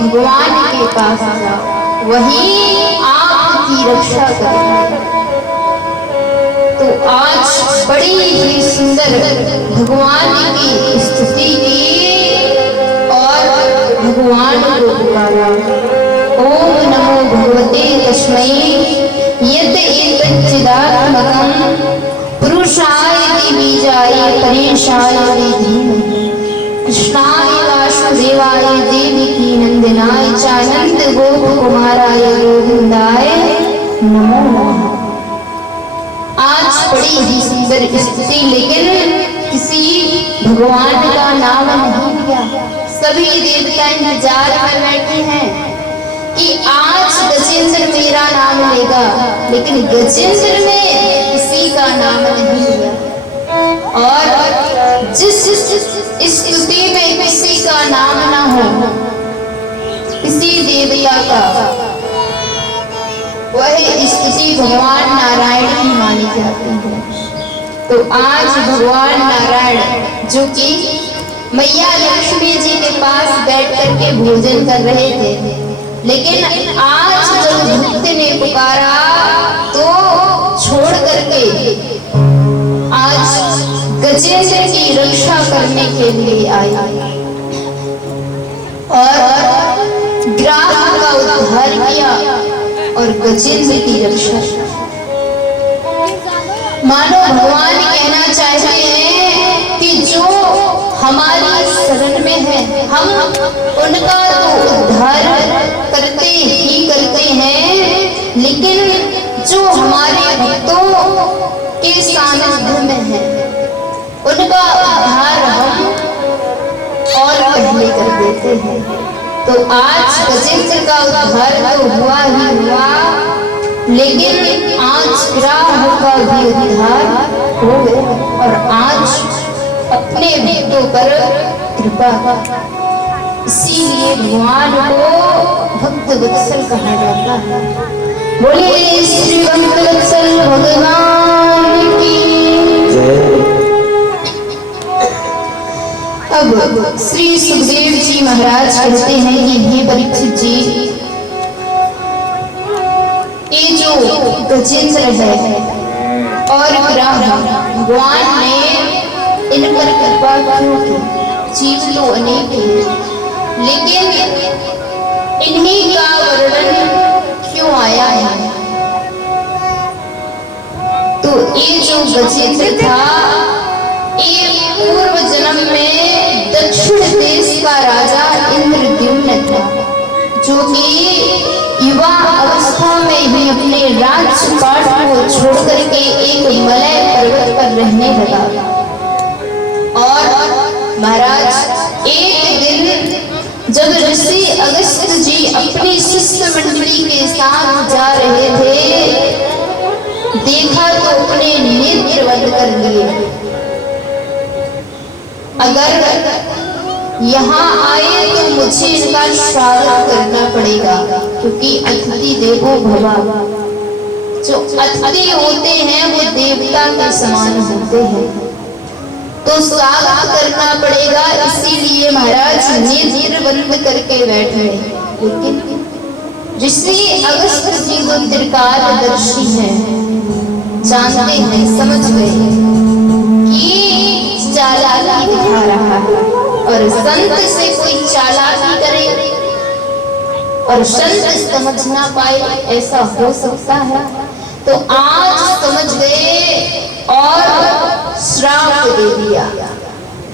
भगवान के पास जाओ, वही आपकी रक्षा करेंगे। तो आज बड़ी ही सुंदर भगवान की स्तुति की और भगवान को पुकारा। ओम नमो भगवते तस्मै यत् एतच्चिदात्मकं पुरुषाय बीजाय परेशाय धीमहि कृष्णाय वासुदेवाय देवकी नंदनाय चानंद गोप कुमाराय गोविंदाय नमो नमः। आज बड़ी ही सुंदर स्तुति, लेकिन किसी भगवान का नाम नहीं लिया। सभी देवता इंतजार में बैठे हैं कि आज गजेंद्र मेरा नाम लेगा, लेकिन गजेंद्र ने किसी का नाम नहीं लिया। और जिस स्तुति में किसी का नाम ना हो, किसी देवता का, वह स्तुति भगवान नारायण की मानी जाती है। तो आज भगवान नारायण जो कि मैया लक्ष्मी जी के पास बैठ करके भोजन कर रहे थे, लेकिन आज जब भक्त ने पुकारा तो छोड़ करके आज गजेंद्र की रक्षा करने के लिए आए और ग्राह का उद्धार किया और गजेंद्र की रक्षा। मानो भगवान कहना चाहते हैं कि जो हमारी शरण में है, हम उनका तो उद्धार करते ही करते हैं, लेकिन जो हमारे भक्तों के सानिध्य में है, उनका उद्धार हम और पहले कर देते हैं। तो आज गजेंद्र का उद्धार तो हुआ ही हुआ, लेकिन आज ग्राह का भी उद्धार हो गया और आज अपने भक्तों पर कृपा। इसीलिए भगवान को भक्त वत्सल कहा जाता है। बोलिए श्री भक्त वत्सल भगवान की जय। अब श्री सुखदेव जी महाराज कहते हैं कि हे परीक्षित जी, ये जो गजेंद्र है और ग्राह, भगवान ने इन पर कृपा क्यों की? जीव तो अनेक हैं, लेकिन इन्हीं का वर्णन क्यों आया है? तो ये जो गजेंद्र था, ये पूर्व जन्म में दक्षिण देश का राजा इंद्रद्युम्न था, जो कि युवा अवस्था में ही अपने राजपाट को छोड़ करके एक मलय पर्वत पर रहने लगा। और महाराज एक दिन जब ऋषि अगस्त्य जी अपनी शिष्य मंडली के साथ जा रहे थे, देखा तो अपने नेत्र बंद कर लिए। अगर यहाँ आए तो मुझे इनका स्वागत करना पड़ेगा, क्योंकि अतिथि देवो भव। जो अतिथि होते हैं वो देवता के समान होते हैं, तो स्वागत करना पड़ेगा। इसीलिए महाराज नेत्र बंद करके बैठे। लेकिन ऋषि अगस्त्य जी वो त्रिकालदर्शी हैं, जानते हैं, समझ गए कि चालाकी दिखा रहा है और संत से कोई चालाकी करे और संत समझ ना पाए, ऐसा हो सकता है? तो आज समझ गए और श्राप दे दिया।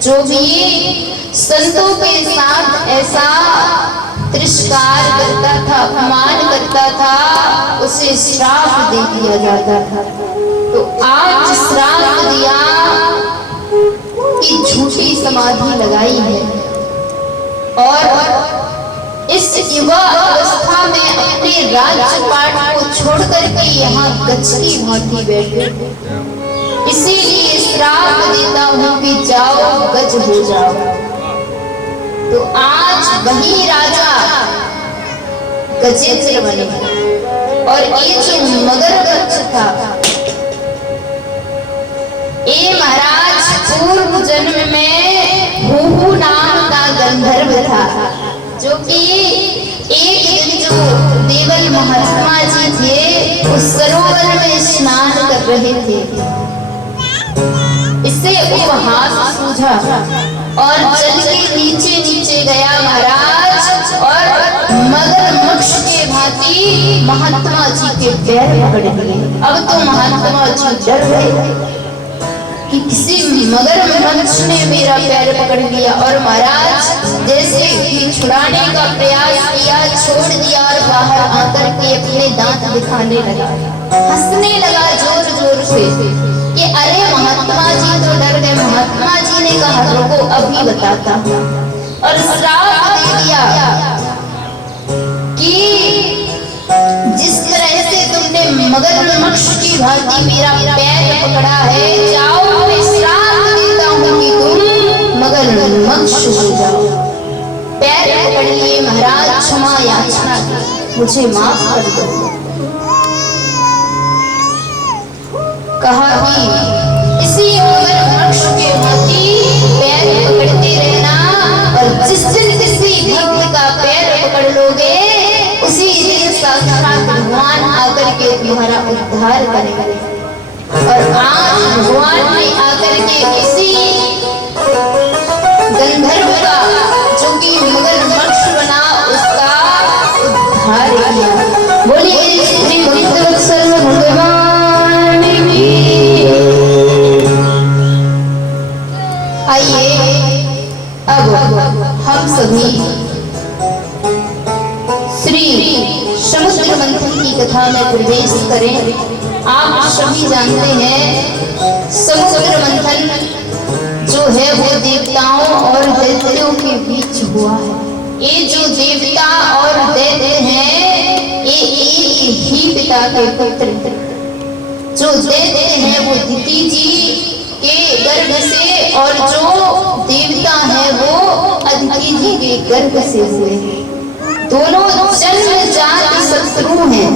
जो भी संतों के साथ ऐसा तिरस्कार करता था, अपमान करता था, उसे श्राप दे दिया जाता था। तो आज श्राप दिया कि झूठी समाधि लगाई है और इस युवा अवस्था में अपने राजपाट को छोड़ करके यहाँ गज की भांति बैठे। इसीलिए श्राप देता हूँ कि जाओ गज हो जाओ। तो आज वही राजा गजेंद्र बने और ये जो मगर वृक्ष था, ये महाराज पूर्व जन्म में भूहू नाम का गंधर्व था। जो कि एक दिन जो देवल महात्मा जी थे उस सरोवर में स्नान कर रहे थे, इससे उपहास सूझा और जल के नीचे नीचे गया महाराज और मगरमच्छ के भांति महात्मा जी के पैर पकड़ लिए। अब तो महात्मा जी डर गए कि किसी मगरमच्छ ने मेरा पैर पकड़ लिया, और महाराज जैसे ही छुड़ाने का प्रयास किया, छोड़ दिया और बाहर आकर के अपने दांत दिखाने लगा, हंसने लगा जोर जोर से कि अरे महात्मा जी तो डर गए। महात्मा जी ने कहा रुको अभी बताता हूँ, और श्राप दे दिया कि जिस तरह से तुमने मगरमच्छ की भांति मेरा पैर पकड़ा है, जाओ मैं श्राप देता हूँ कि तुम मगरमच्छ हो जाओ। पैर पकड़ लिए महाराज, क्षमा याचना की, मुझे माफ कर दो। कहा कि इसी मगरमच्छ के भांति पैर पकड़ते रहना, और जिस दिन किसी भक्त का पैर पकड़ लोगे उसी दिन साक्षात भगवान आकर के तुम्हारा उद्धार करेंगे। और आज भगवान ने आकर के किसी गंधर्व का जो कि मगरमच्छ बना उसका उद्धार किया। बोलिए श्री भक्तवत्सल भगवान की। आइए अब हम सभी श्री समुद्र मंथन की कथा में प्रवेश करें। आप सभी जानते हैं समुद्र मंथन जो है वो देवताओं और दैत्यों के बीच हुआ है। ये जो देवता और दैत्य हैं ये एक ही पिता के पुत्र, जो दैत्य हैं वो दिति जी के गर्भ से और जो देवता है वो अदिति जी के गर्भ से हुए। दोनों जन्मजात शत्रु हैं,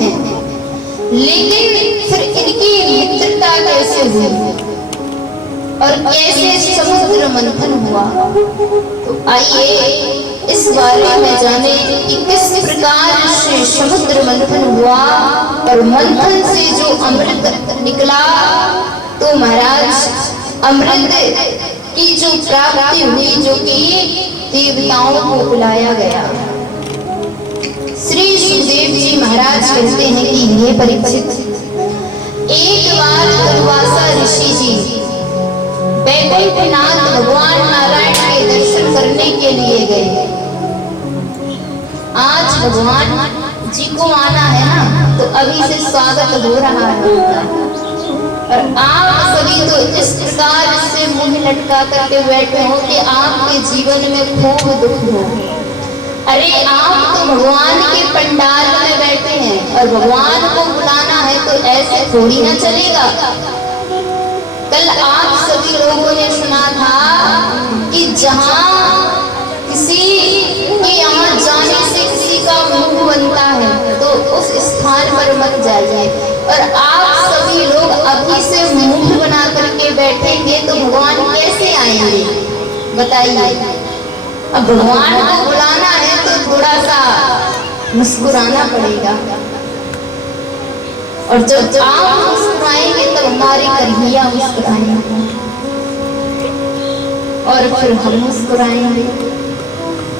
लेकिन फिर इनकी मित्रता कैसे हुई और कैसे समुद्र मंथन हुआ? तो आइए इस बारे में जाने कि किस प्रकार से समुद्र मंथन हुआ और मंथन से जो अमृत निकला, तो महाराज अमृत की जो प्राप्ति हुई जो कि देवताओं को बुलाया गया। श्री सुखदेव जी महाराज कहते हैं कि ये परीक्षित, एक बार दुर्वासा ऋषि जी वैकुंठनाथ भगवान नारायण के दर्शन करने के लिए गए। आज भगवान जी को आना है ना, तो अभी से स्वागत हो रहा है, और आप सभी तो इस प्रकार से मुंह लटका करके बैठे हो कि आपके जीवन में खूब दुख हो। अरे आप तो भगवान के पंडाल में बैठे हैं और भगवान को बुलाना है तो ऐसे थोड़ी ना चलेगा। कल आप सभी लोगों ने सुना था कि जहाँ किसी के यहाँ जाने से किसी का मुंह बनता है तो उस स्थान पर मत जाइए। और आप सभी लोग अभी से मुंह बना करके बैठेंगे तो भगवान कैसे आएंगे बताइए? अब भगवान को बुलाना है तो थोड़ा सा मुस्कुराना पड़ेगा, और जब आप मुस्कुराएंगे तब हमारी कन्हैया मुस्कुराएंगे और फिर हम मुस्कुराएंगे।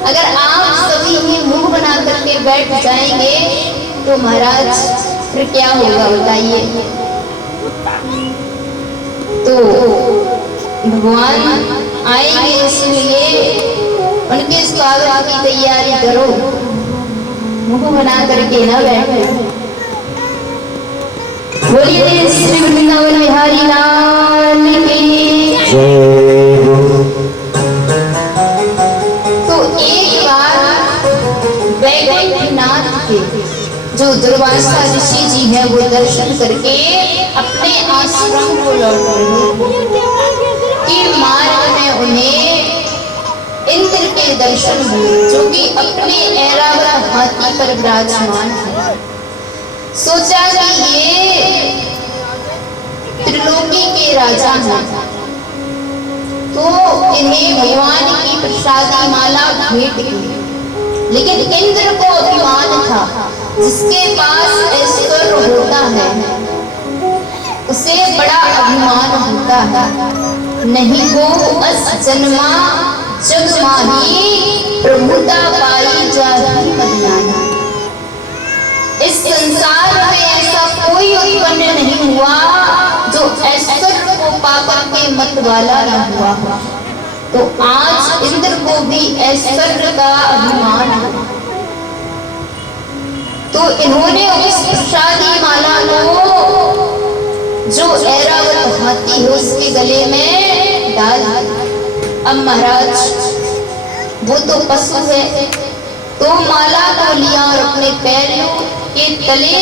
अगर आप सभी ही मुंह बना करके बैठ जाएंगे तो महाराज फिर क्या होगा बताइए? तो भगवान आएंगे इसलिए उनके स्वागत की तैयारी करो, मुंह बना करके ना बैठो। बोलिए श्री वृंदावन बिहारी लाल की। तो एक बार वैकुंठनाथ के जो दुर्वासा ऋषि जी हैं वो दर्शन करके अपने आश्रम को लौट रहे कि मार्ग में उन्हें इंद्र के दर्शन हुए जो कि अपने ऐरावत हाथी पर विराजमान है। सोचा कि ये त्रिलोकी के राजा हैं, तो इन्हें भगवान की प्रसादी माला भेंट की। लेकिन इंद्र को अभिमान था, जिसके पास ऐश्वर्य होता है उसे बड़ा अभिमान होता है। नहीं को अस जन्मा जग माही, प्रभुता पाई जाही मदनाही। इस संसार में ऐसा कोई उत्पन्न नहीं हुआ जो ऐश्वर्य को पाकर के मत वाला न हुआ। तो आज इंद्र को भी ऐश्वर्य का अभिमान है, तो इन्होंने उस प्रसादी माला को जो ऐरावत हाथी है उसके गले में डाल। अब महाराज वो तो पशु है, तो माला को लिया और अपने पैरों के तले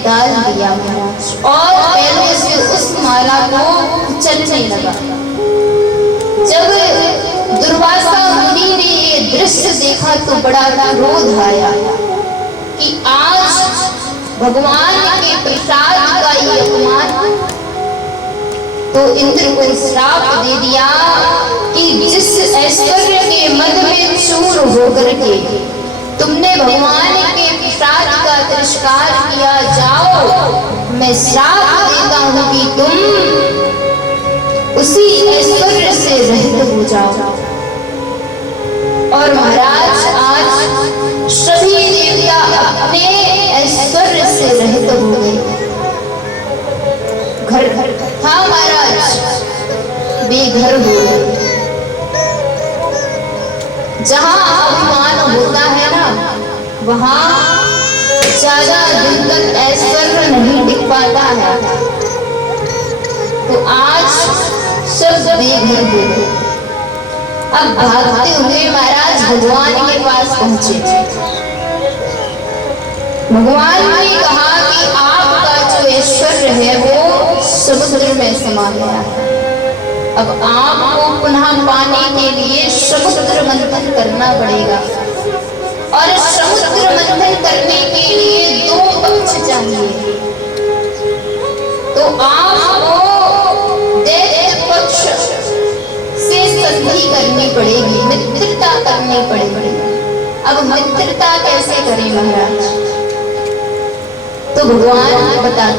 डाल दिया महाराज, और पैरों से उस माला को चलने लगा। जब दुर्वासा मुनि ने ये दृश्य देखा तो बड़ा क्रोध आया कि आज भगवान के प्रसाद का ये अपमान। तो इंद्र को श्राप दे दिया कि जिस ऐश्वर्य के मद में चूर होकर के तुमने भगवान के प्रसाद का तिरस्कार किया, जाओ मैं श्राप देता हूं कि तुम उसी ऐश्वर्य से रहित हो जाओ। और महाराज आज सभी देवता अपने ऐश्वर्य से रहित हो गए। घर घर था महाराज बेघर हो गए। जहां अभिमान होता है ना, वहां ज्यादा दिन तक ऐश्वर्य नहीं टिक पाता है। तो आज सब बेघर हो गए। अब भागते हुए महाराज भगवान के पास पहुंचे। भगवान ने कहा कि आपका जो ऐश्वर्य है वो समुद्र में समा गया है। अब आपको पुनः पाने के लिए समुद्र मंथन करना पड़ेगा, और समुद्र मंथन करने के लिए 2 पक्ष चाहिए। तो आपको दैत्य पक्ष से संधि करनी पड़ेगी, मित्रता करनी पड़ेगी। अब मित्रता कैसे करें महाराज? तो भगवान बताते